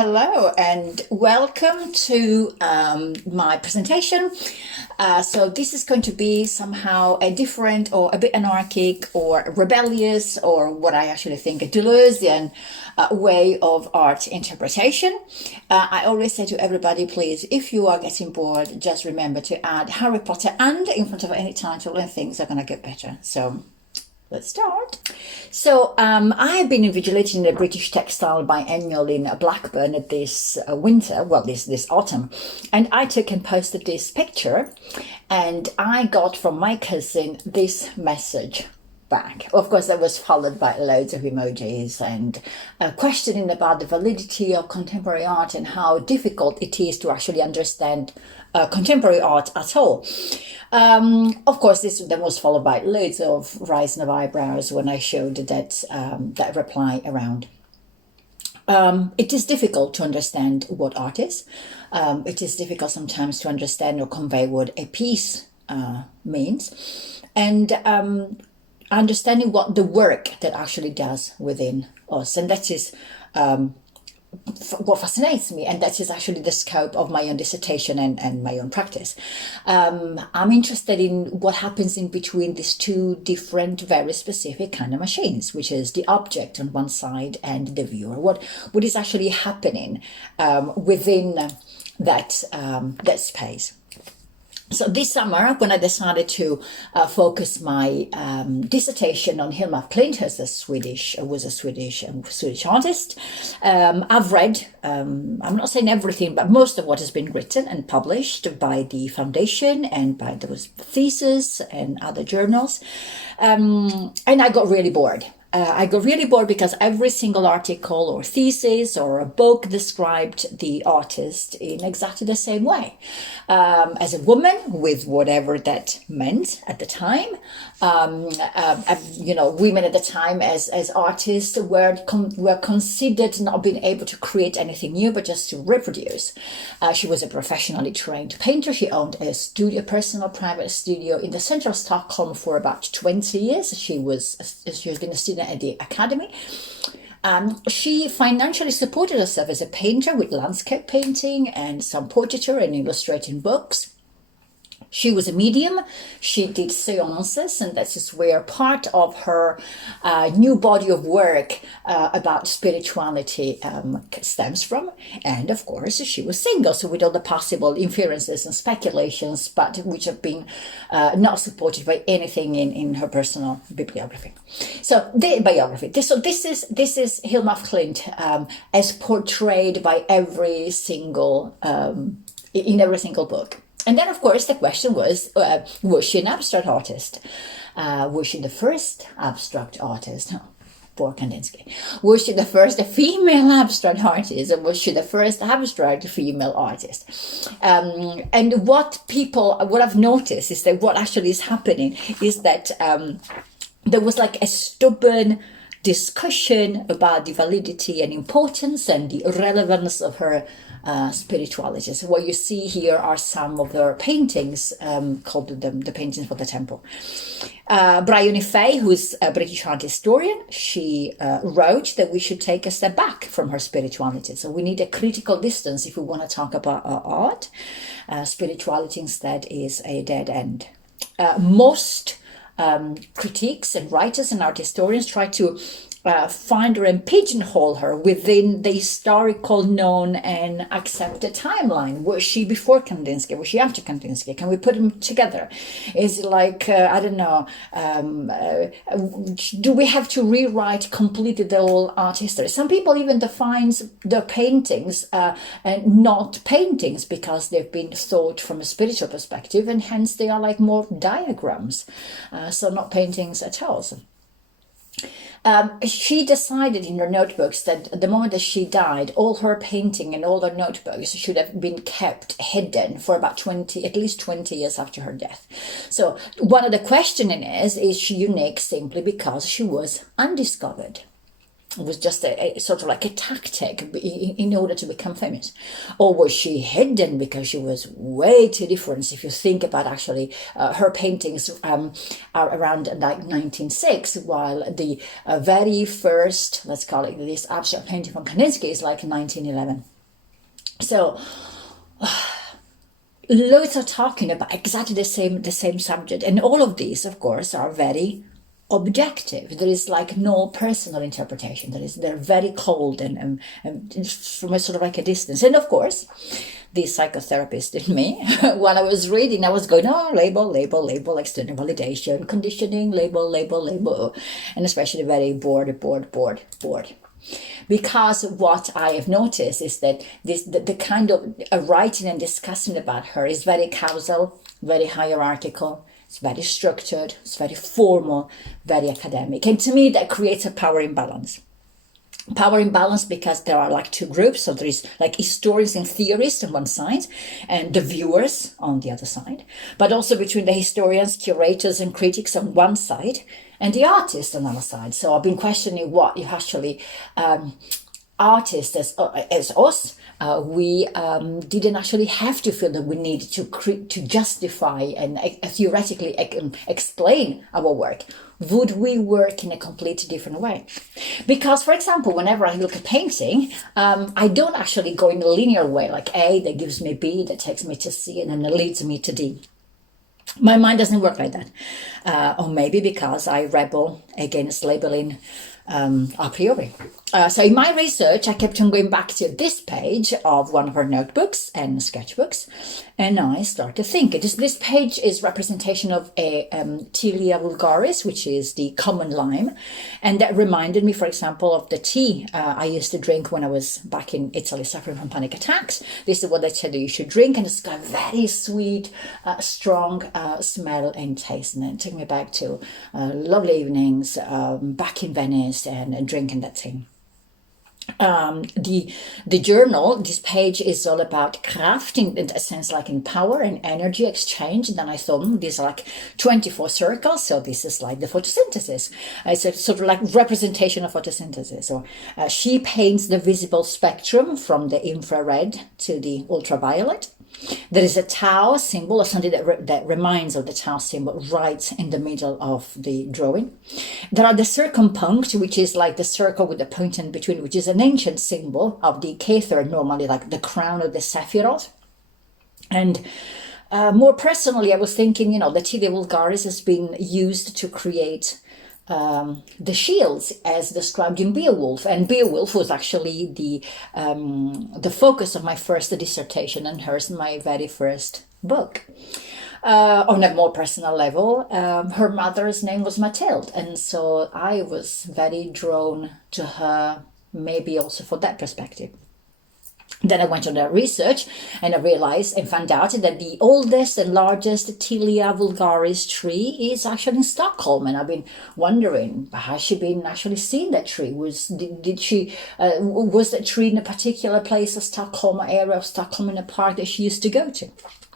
Hello and welcome to my presentation. So this is going to be somehow a different or a bit anarchic or rebellious or what I actually think a Deleuzian way of art interpretation. I always say to everybody, please, if you are getting bored, just remember to add Harry Potter and in front of any title and things are going to get better. So let's start. So I have been invigilating the British textile biennial in Blackburn this winter, well, this autumn, and I took and posted this picture, and I got from my cousin this message back. Of course, that was followed by loads of emojis and questioning about the validity of contemporary art and how difficult it is to actually understand contemporary art at all. Of course, this then was followed by loads of rising of eyebrows when I showed that reply around. It is difficult to understand what art is. It is difficult sometimes to understand or convey what a piece means, and understanding what the work that actually does within us, and that is what fascinates me, and that is actually the scope of my own dissertation and my own practice. I'm interested in what happens in between these two different, very specific kind of machines, which is the object on one side and the viewer. What is actually happening within that space. So this summer, when I decided to focus my dissertation on Hilma of Klint, who was a Swedish artist, I've read, I'm not saying everything, but most of what has been written and published by the foundation and by those theses and other journals, and I got really bored. I got really bored because every single article or thesis or a book described the artist in exactly the same way. As a woman, with whatever that meant at the time, women at the time as artists were considered not being able to create anything new, but just to reproduce. She was a professionally trained painter. She owned a personal private studio in the center of Stockholm for about 20 years. She has been a student at the academy. She financially supported herself as a painter with landscape painting and some portraiture and illustrating books. She was a medium. She did seances, and that is where part of her new body of work about spirituality stems from. And of course, she was single, so with all the possible inferences and speculations, but which have been not supported by anything in her personal bibliography. So this is Hilma of Klint as portrayed by every single in every single book. And then, of course, the question was she an abstract artist? Was she the first abstract artist? Oh, poor Kandinsky. Was she the first female abstract artist? Or was she the first abstract female artist? And what I've noticed is that what actually is happening is that there was like a stubborn discussion about the validity and importance and the relevance of her spirituality. So what you see here are some of her paintings, called the paintings for the temple. Bryony Fay, who's a British art historian, she wrote that we should take a step back from her spirituality. So we need a critical distance if we want to talk about our art. Spirituality instead is a dead end. Most critiques and writers and art historians try to find her and pigeonhole her within the historical known and accepted timeline. Was she before Kandinsky? Was she after Kandinsky? Can we put them together? Is it like, I don't know, do we have to rewrite completely the whole art history? Some people even define their paintings and not paintings because they've been thought from a spiritual perspective, and hence they are like more diagrams, so not paintings at all. She decided in her notebooks that the moment that she died, all her painting and all her notebooks should have been kept hidden for about at least 20 years after her death. So one of the questioning is she unique simply because she was undiscovered? was just a sort of like a tactic in order to become famous? Or was she hidden because she was way too different? If you think about actually her paintings are around like 1906, while the very first, let's call it this abstract painting from Kandinsky is like 1911. So loads are talking about exactly the same subject, and all of these, of course, are very objective. There is like no personal interpretation. They're very cold and from a sort of like a distance. And of course, the psychotherapist in me, while I was reading, I was going, oh, label, external validation, conditioning, label, and especially very bored. Because what I have noticed is that the kind of writing and discussing about her is very causal, very hierarchical. It's very structured, it's very formal, very academic. And to me, that creates a power imbalance. Power imbalance because there are like two groups. So there is like historians and theorists on one side and the viewers on the other side. But also between the historians, curators and critics on one side and the artists on the other side. So I've been questioning what you actually... artists as us, we didn't actually have to feel that we need to justify and theoretically explain our work. Would we work in a completely different way? Because, for example, whenever I look at painting, I don't actually go in a linear way, like A that gives me B, that takes me to C, and then it leads me to D. My mind doesn't work like that. Or maybe because I rebel against labeling a priori. So in my research, I kept on going back to this page of one of her notebooks and sketchbooks, and I started thinking. This page is representation of a Tilia vulgaris, which is the common lime, and that reminded me, for example, of the tea I used to drink when I was back in Italy suffering from panic attacks. This is what they said you should drink, and it's got very sweet, strong smell and taste, and it took me back to lovely evenings back in Venice and drinking that tea. The journal, this page is all about crafting, in a sense, like in power and energy exchange. And then I thought, these are like 24 circles, so this is like the photosynthesis. It's a sort of like representation of photosynthesis. So she paints the visible spectrum from the infrared to the ultraviolet. There is a Tau symbol, or something that reminds of the Tau symbol, right in the middle of the drawing. There are the circumpunct, which is like the circle with the point in between, which is an ancient symbol of the Kether, normally like the crown of the Sephiroth. And more personally, I was thinking, the Tilia vulgaris has been used to create the shields as described in Beowulf, and Beowulf was actually the focus of my first dissertation, and hers my very first book. On a more personal level, her mother's name was Mathilde, and so I was very drawn to her, maybe also for that perspective. Then I went on the research and I realized and found out that the oldest and largest Tilia vulgaris tree is actually in Stockholm. And I've been wondering, has she been actually seen that tree? Was that tree in a particular place of Stockholm, area of Stockholm, in a park that she used to go to?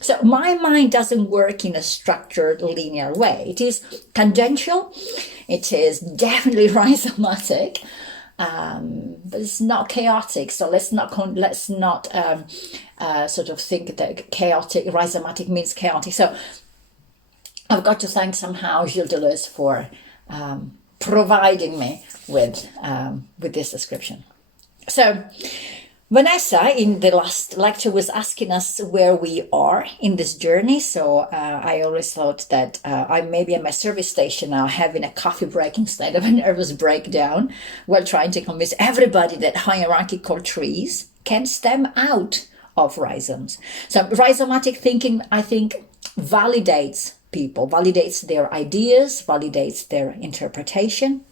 So my mind doesn't work in a structured linear way. It is tangential. It is definitely rhizomatic. But it's not chaotic, so let's not sort of think that chaotic, rhizomatic means chaotic. So I've got to thank somehow Gilles Deleuze for providing me with this description. So Vanessa, in the last lecture, was asking us where we are in this journey. So I always thought that I maybe at my service station now having a coffee break instead of a nervous breakdown while trying to convince everybody that hierarchical trees can stem out of rhizomes. So rhizomatic thinking, I think, validates people, validates their ideas, validates their interpretation.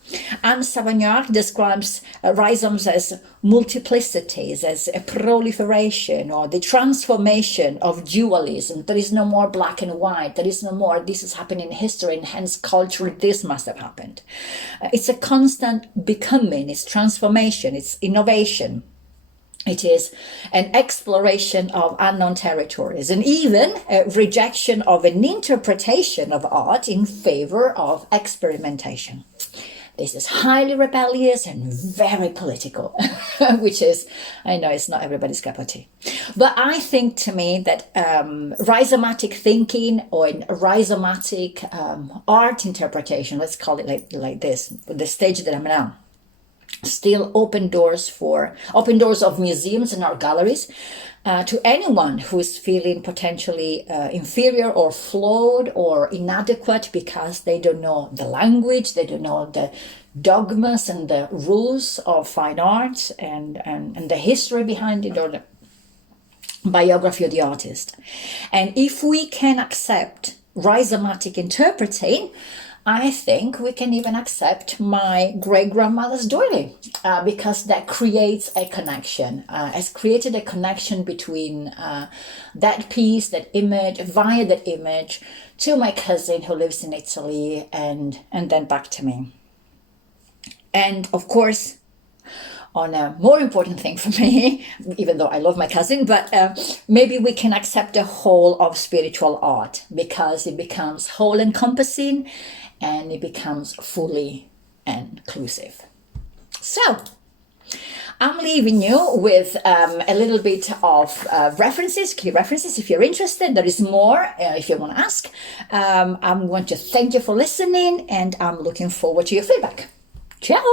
Anne Savagnard describes rhizomes as multiplicities, as a proliferation or the transformation of dualism. There is no more black and white. There is no more this is happening in history and hence culturally this must have happened. It's a constant becoming, it's transformation, it's innovation. It is an exploration of unknown territories and even a rejection of an interpretation of art in favor of experimentation. This is highly rebellious and very political, which is, I know it's not everybody's cup of tea. But I think, to me, that rhizomatic thinking, or rhizomatic art interpretation, let's call it like this, the stage that I'm now, still open doors of museums and art galleries to anyone who is feeling potentially inferior or flawed or inadequate because they don't know the language, they don't know the dogmas and the rules of fine art and the history behind it, or the biography of the artist. And if we can accept rhizomatic interpreting, I think we can even accept my great-grandmother's doily, because that creates a connection, has created a connection between that piece, that image, via that image, to my cousin who lives in Italy, and then back to me. And of course, on a more important thing for me, even though I love my cousin, but maybe we can accept the whole of spiritual art, because it becomes whole encompassing and it becomes fully inclusive. So I'm leaving you with a little bit of references, key references. If you're interested, there is more if you want to ask. I'm going to thank you for listening, and I'm looking forward to your feedback. Ciao!